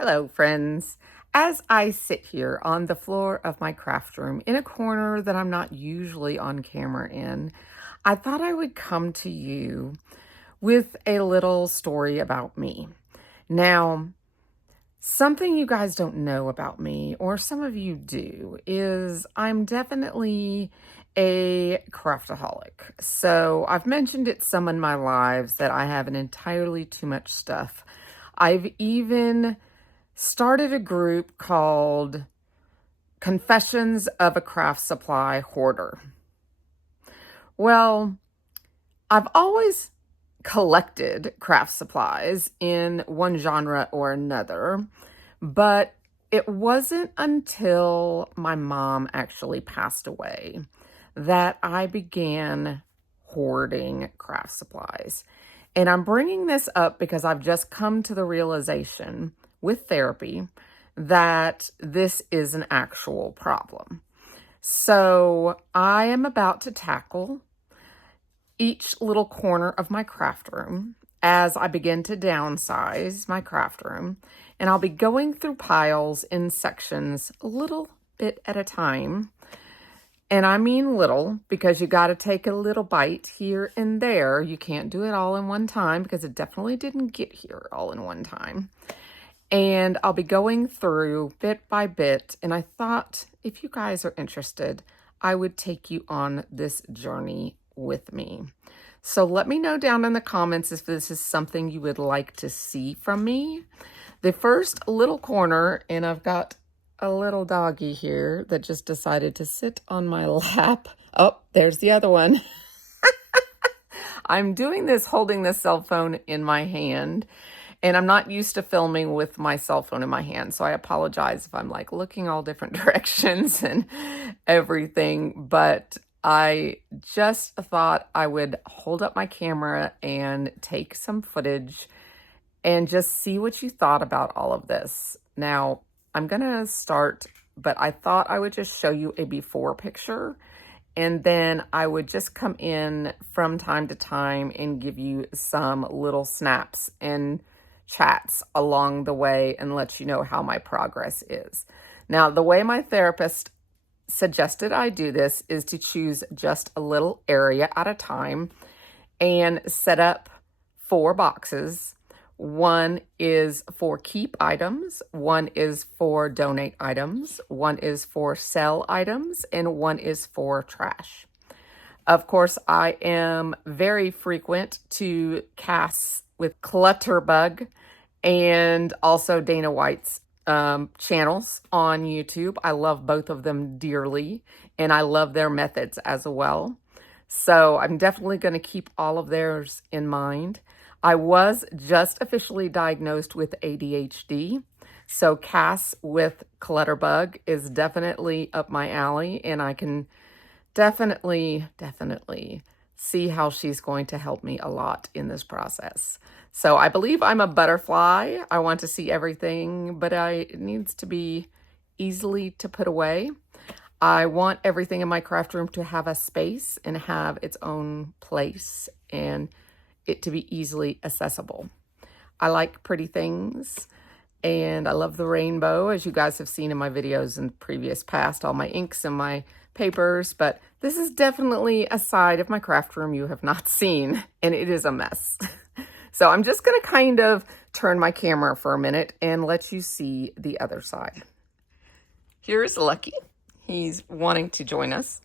Hello, friends. As I sit here on the floor of my craft room in a corner that I'm not usually on camera in, I thought I would come to you with a little story about me. Now, something you guys don't know about me, or some of you do, is I'm definitely a craftaholic. So I've mentioned it some in my lives that I have an entirely too much stuff. I've even started a group called Confessions of a Craft Supply Hoarder. Well, I've always collected craft supplies in one genre or another, but it wasn't until my mom actually passed away that I began hoarding craft supplies. And I'm bringing this up because I've just come to the realization with therapy that this is an actual problem. So I am about to tackle each little corner of my craft room as I begin to downsize my craft room. And I'll be going through piles in sections a little bit at a time. And I mean little because you got to take a little bite here and there. You can't do it all in one time because it definitely didn't get here all in one time. And I'll be going through bit by bit. And I thought if you guys are interested, I would take you on this journey with me. So let me know down in the comments if this is something you would like to see from me. The first little corner, and I've got a little doggy here that just decided to sit on my lap. Oh, there's the other one. I'm doing this holding the cell phone in my hand, and I'm not used to filming with my cell phone in my hand, so I apologize if I'm like looking all different directions and everything, but I just thought I would hold up my camera and take some footage and just see what you thought about all of this. Now, I'm gonna start, but I thought I would just show you a before picture, and then I would just come in from time to time and give you some little snaps and chats along the way and let you know how my progress is. Now, the way my therapist suggested I do this is to choose just a little area at a time and set up 4 boxes. One is for keep items, one is for donate items, one is for sell items, and one is for trash. Of course, I am very frequent to Cass with Clutterbug and also Dana White's channels on YouTube. I love both of them dearly, and I love their methods as well. So I'm definitely going to keep all of theirs in mind. I was just officially diagnosed with ADHD, so Cass with Clutterbug is definitely up my alley, and I can definitely see how she's going to help me a lot in this process. So I believe I'm a butterfly. I want to see everything, but it needs to be easily to put away. I want everything in my craft room to have a space and have its own place and it to be easily accessible. I like pretty things and I love the rainbow, as you guys have seen in my videos in previous past, all my inks and my papers, but this is definitely a side of my craft room you have not seen, and it is a mess. So I'm just going to kind of turn my camera for a minute and let you see the other side. Here's Lucky. He's wanting to join us.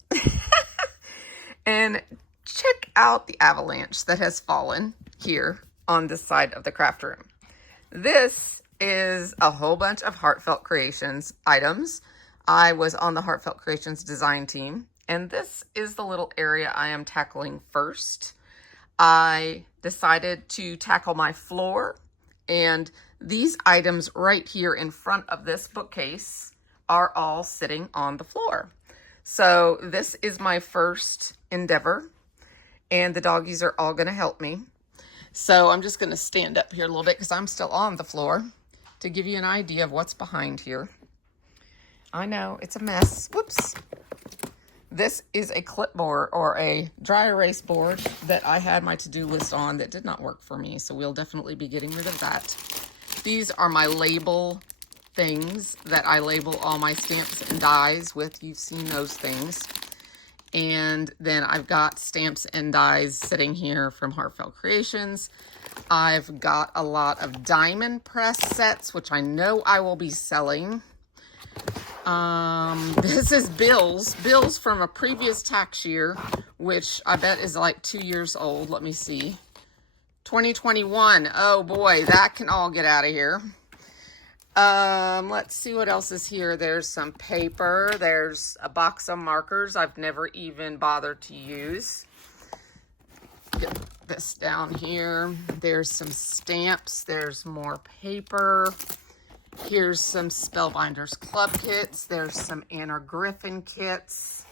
And check out the avalanche that has fallen here on this side of the craft room. This is a whole bunch of Heartfelt Creations items. I was on the Heartfelt Creations design team, and this is the little area I am tackling first. I decided to tackle my floor, and these items right here in front of this bookcase are all sitting on the floor. So this is my first endeavor, and the doggies are all going to help me. So I'm just going to stand up here a little bit because I'm still on the floor to give you an idea of what's behind here. I know, it's a mess. Whoops. This is a clipboard or a dry erase board that I had my to-do list on that did not work for me, so we'll definitely be getting rid of that. These are my label things that I label all my stamps and dies with. You've seen those things. And then I've got stamps and dies sitting here from Heartfelt Creations. I've got a lot of diamond press sets, which I know I will be selling. This is bills from a previous tax year, which I bet is like 2 years old. Let me see. 2021. Oh boy, that can all get out of here. Let's see what else is here. There's some paper. There's a box of markers I've never even bothered to use. Get this down here. There's some stamps. There's more paper. Here's some Spellbinders club kits. There's some Anna Griffin kits.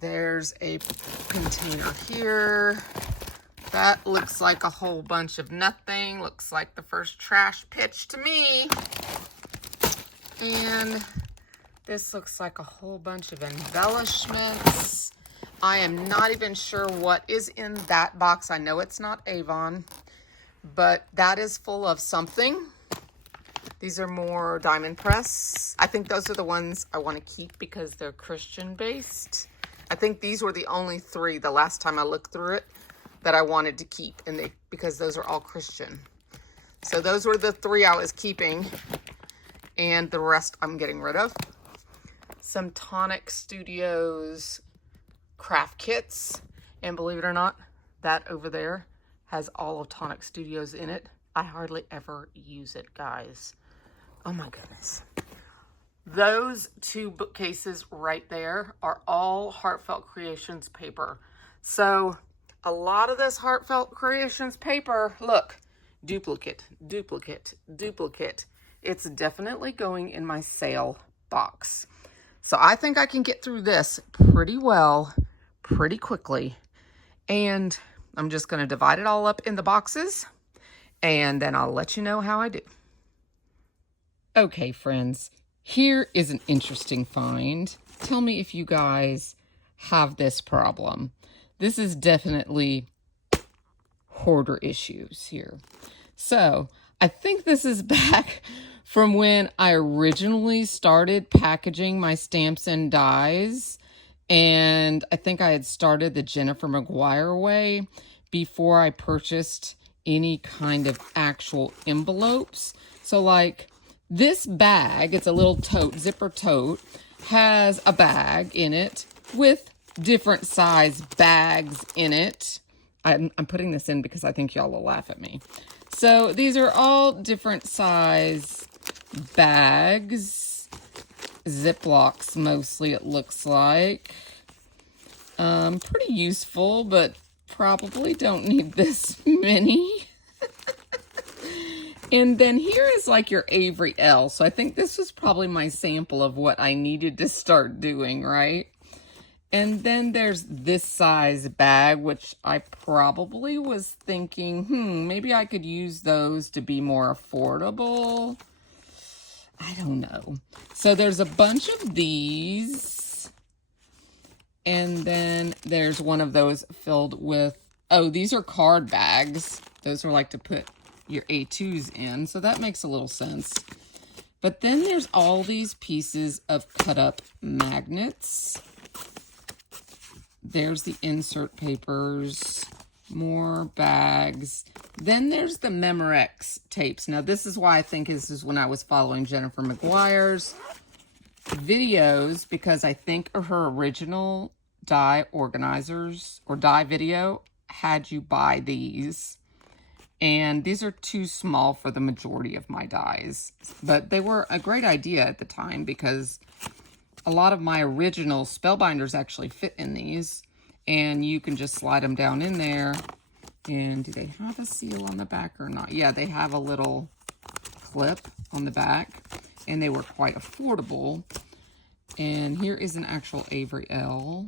There's a container here. That looks like a whole bunch of nothing. Looks like the first trash pitch to me. And this looks like a whole bunch of embellishments. I am not even sure what is in that box. I know it's not Avon, but that is full of something. These are more diamond press. I think those are the ones I want to keep because they're Christian based. I think these were the only 3 the last time I looked through it that I wanted to keep, and because those are all Christian. So those were the 3 I was keeping, and the rest I'm getting rid of. Some Tonic Studios craft kits, and believe it or not, that over there has all of Tonic Studios in it. I hardly ever use it, guys. Oh my goodness. Those 2 bookcases right there are all Heartfelt Creations paper. So a lot of this Heartfelt Creations paper, look, duplicate, duplicate, duplicate. It's definitely going in my sale box. So I think I can get through this pretty well, pretty quickly. And I'm just going to divide it all up in the boxes, and then I'll let you know how I do. Okay, friends, here is an interesting find. Tell me if you guys have this problem. This is definitely hoarder issues here. So I think this is back from when I originally started packaging my stamps and dies. And I think I had started the Jennifer McGuire way before I purchased any kind of actual envelopes. So like this bag, it's a little tote, zipper tote, has a bag in it with different size bags in it. I'm putting this in because I think y'all will laugh at me. So these are all different size bags, Ziplocs mostly it looks like. Pretty useful, but probably don't need this many. And then here is like your Avery L. So I think this was probably my sample of what I needed to start doing, right? And then there's this size bag, which I probably was thinking, maybe I could use those to be more affordable. I don't know. So there's a bunch of these. And then there's one of those filled with, oh, these are card bags. Those are like to put your A2s in. So that makes a little sense. But then there's all these pieces of cut up magnets. There's the insert papers, more bags. Then there's the Memorex tapes. Now, this is why I think this is when I was following Jennifer McGuire's videos, because I think her original die organizers or die video had you buy these. And these are too small for the majority of my dies. But they were a great idea at the time because a lot of my original Spellbinders actually fit in these, and you can just slide them down in there. And do they have a seal on the back or not? Yeah, they have a little clip on the back, and they were quite affordable. And here is an actual Avery L.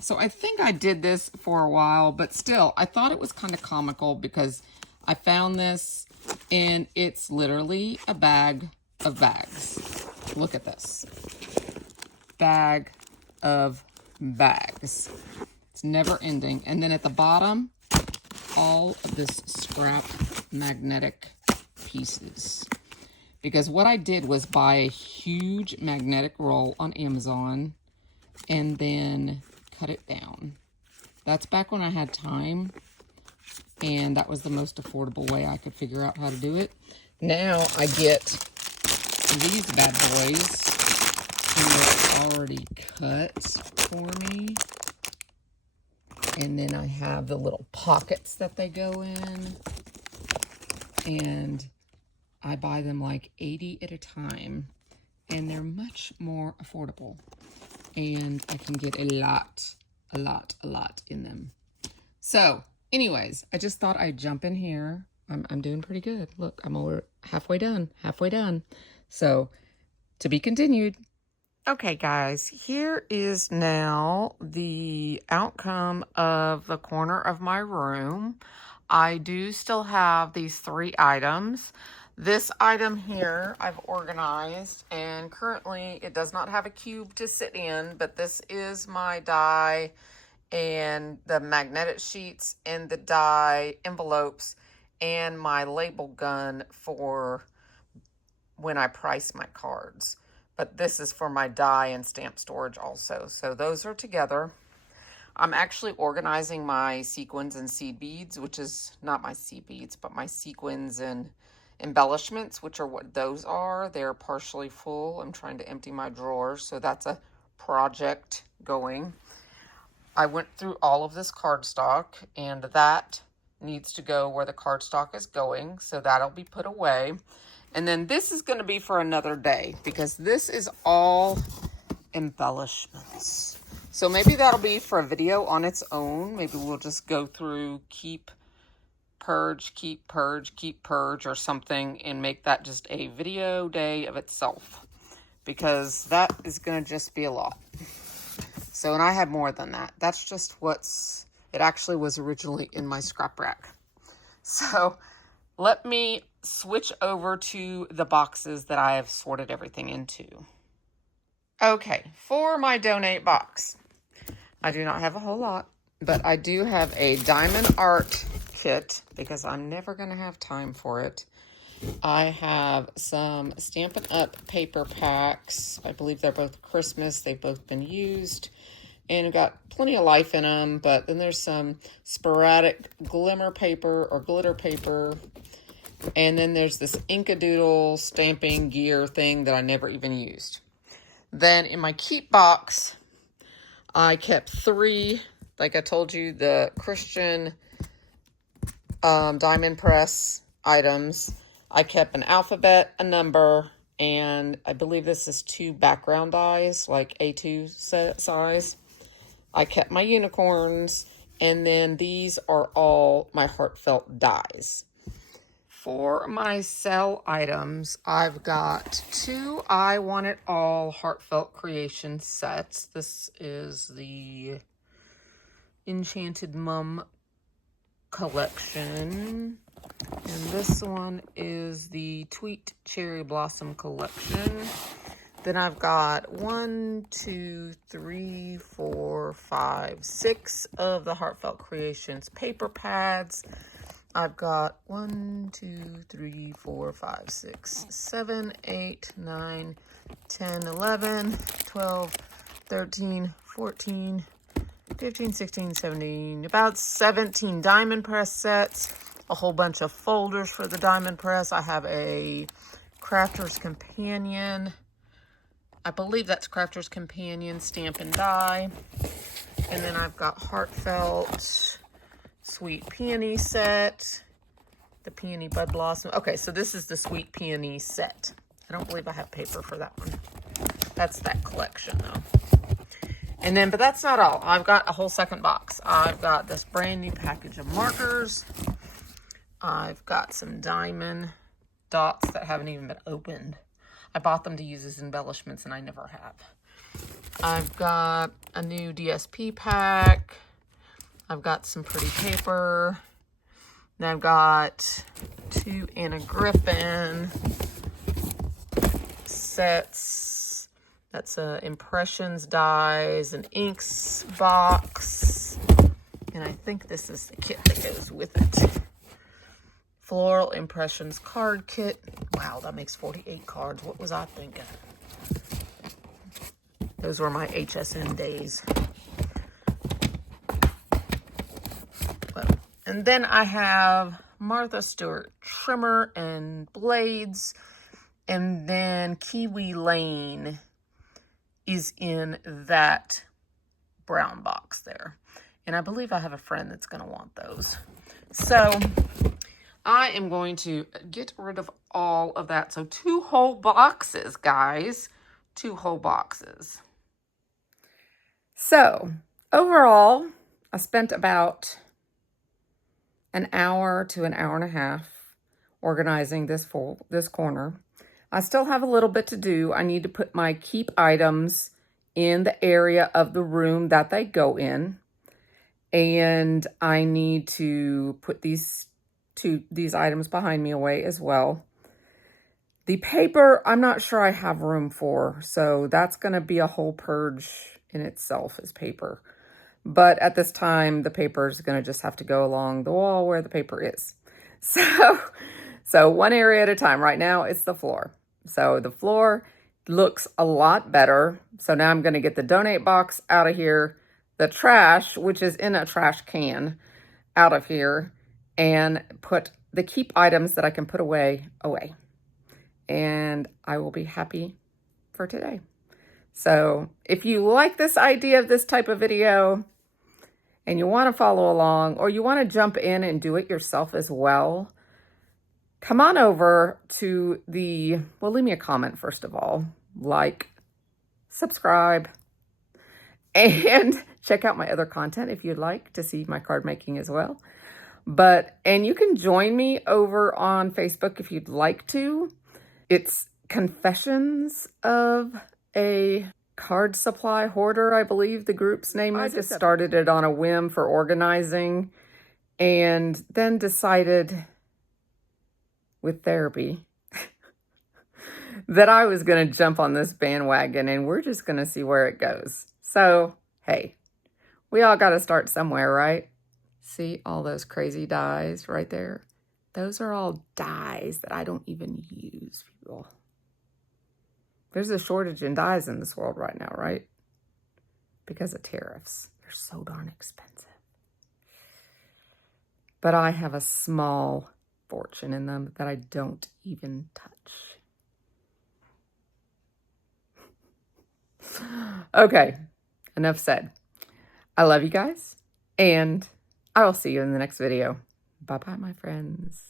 So I think I did this for a while, but still, I thought it was kind of comical because I found this, and it's literally a bag of bags. Look at this. Bag of bags. It's never ending. And then at the bottom, all of this scrap magnetic pieces. Because what I did was buy a huge magnetic roll on Amazon and then cut it down. That's back when I had time, and that was the most affordable way I could figure out how to do it. Now I get these bad boys, and they're already cut for me. And then I have the little pockets that they go in, and I buy them like 80 at a time, and they're much more affordable, and I can get a lot in them. So anyways, I just thought I'd jump in here. I'm doing pretty good. Look, I'm over halfway done. So to be continued. Okay, guys, here is now the outcome of the corner of my room. I do still have these 3 items. This item here I've organized, and currently it does not have a cube to sit in, but this is my die and the magnetic sheets and the die envelopes and my label gun for when I price my cards. But this is for my die and stamp storage also. So those are together. I'm actually organizing my sequins and seed beads, which is not my seed beads, but my sequins and embellishments, which are what those are. They're partially full. I'm trying to empty my drawers, so that's a project going. I went through all of this cardstock, and that needs to go where the cardstock is going, so that'll be put away. And then this is going to be for another day, because this is all embellishments. So maybe that'll be for a video on its own. Maybe we'll just go through keep, purge, or something, and make that just a video day of itself, because that is going to just be a lot. So, and I have more than that. That's just it actually was originally in my scrap rack. So let me switch over to the boxes that I have sorted everything into. Okay, for my donate box, I do not have a whole lot, but I do have a diamond art kit because I'm never going to have time for it. I have some Stampin' Up! Paper packs. I believe they're both Christmas. They've both been used and got plenty of life in them, but then there's some sporadic glimmer paper or glitter paper. And then there's this Inkadoodle stamping gear thing that I never even used. Then in my keep box, I kept 3, like I told you, the Christian diamond press items. I kept an alphabet, a number, and I believe this is 2 background dies, like A2 size. I kept my unicorns, and then these are all my heartfelt dies. For my sell items, I've got 2 I Want It All Heartfelt Creation sets. This is the Enchanted Mum collection. And this one is the Tweet Cherry Blossom collection. Then I've got 1, 2, 3, 4, 5, 6 of the Heartfelt Creations paper pads. I've got 1, 2, 3, 4, 5, 6, 7, 8, 9, 10, 11, 12, 13, 14, 15, 16, 17, about 17 diamond press sets, a whole bunch of folders for the diamond press. I have a Crafter's Companion. I believe that's Crafter's Companion stamp and die. And then I've got Heartfelt Sweet Peony set, the Peony Bud Blossom. Okay, so this is the Sweet Peony set. I don't believe I have paper for that one. That's that collection though. And then, but that's not all. I've got a whole second box. I've got this brand new package of markers. I've got some diamond dots that haven't even been opened. I bought them to use as embellishments and I never have. I've got a new DSP pack. I've got some pretty paper. Then I've got 2 Anna Griffin sets. That's impressions, dies, and inks box. And I think this is the kit that goes with it. Floral Impressions card kit. Wow, that makes 48 cards. What was I thinking? Those were my HSN days. And then I have Martha Stewart trimmer and blades. And then Kiwi Lane is in that brown box there. And I believe I have a friend that's going to want those. So I am going to get rid of all of that. So 2 whole boxes, guys. 2 whole boxes. So overall, I spent about an hour to an hour and a half organizing this corner. I still have a little bit to do. I need to put my keep items in the area of the room that they go in. And I need to put these items behind me away as well. The paper, I'm not sure I have room for, so that's going to be a whole purge in itself as paper. But at this time, the paper is going to just have to go along the wall where the paper is. So one area at a time. Right now, it's the floor. So the floor looks a lot better. So now I'm going to get the donate box out of here, the trash, which is in a trash can, out of here, and put the keep items that I can put away. And I will be happy for today. So if you like this idea of this type of video and you want to follow along, or you want to jump in and do it yourself as well, come on over to leave me a comment first of all, like, subscribe, and check out my other content if you'd like to see my card making as well. And you can join me over on Facebook if you'd like to. It's Confessions of a Card Supply Hoarder, I believe the group's name is. I just started it on a whim for organizing, and then decided with therapy that I was going to jump on this bandwagon, and we're just going to see where it goes. So, hey, we all got to start somewhere, right? See all those crazy dies right there? Those are all dies that I don't even use, people. There's a shortage in dyes in this world right now, right? Because of tariffs. They're so darn expensive. But I have a small fortune in them that I don't even touch. Okay, enough said. I love you guys, and I will see you in the next video. Bye-bye, my friends.